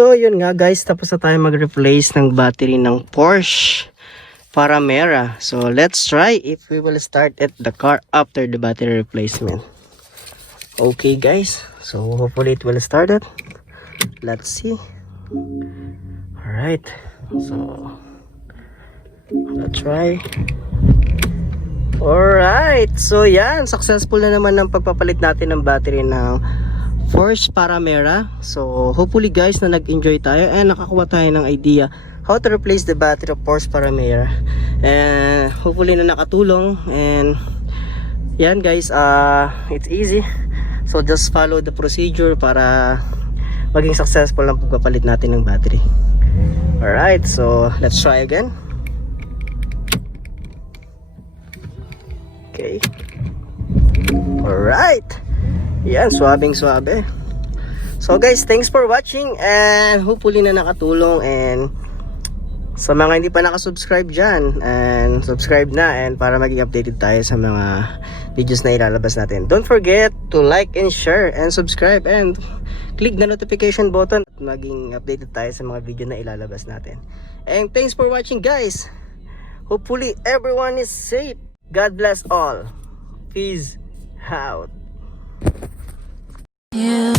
So yun nga guys, tapos na tayo mag-replace ng battery ng Porsche Panamera. So let's try if we will start at the car after the battery replacement. Okay guys, so hopefully it will start it. Let's see. Alright, so let's try. Alright, so yan, successful na naman ng pagpapalit natin ng battery ng Porsche Panamera. So hopefully guys na nag-enjoy tayo and nakakuha tayo ng idea how to replace the battery of Porsche Panamera, and hopefully na nakatulong. And yan guys, it's easy, so just follow the procedure para maging successful ang pagpapalit natin ng battery. Alright, so let's try again. Okay. Alright. Yan, swabing swabe. So guys, thanks for watching and hopefully na nakatulong. And sa mga hindi pa nakasubscribe dyan, and subscribe na, and para maging updated tayo sa mga videos na ilalabas natin. Don't forget to like and share and subscribe and click the notification button at maging updated tayo sa mga video na ilalabas natin. And thanks for watching guys. Hopefully everyone is safe. God bless all. Peace out. Yeah.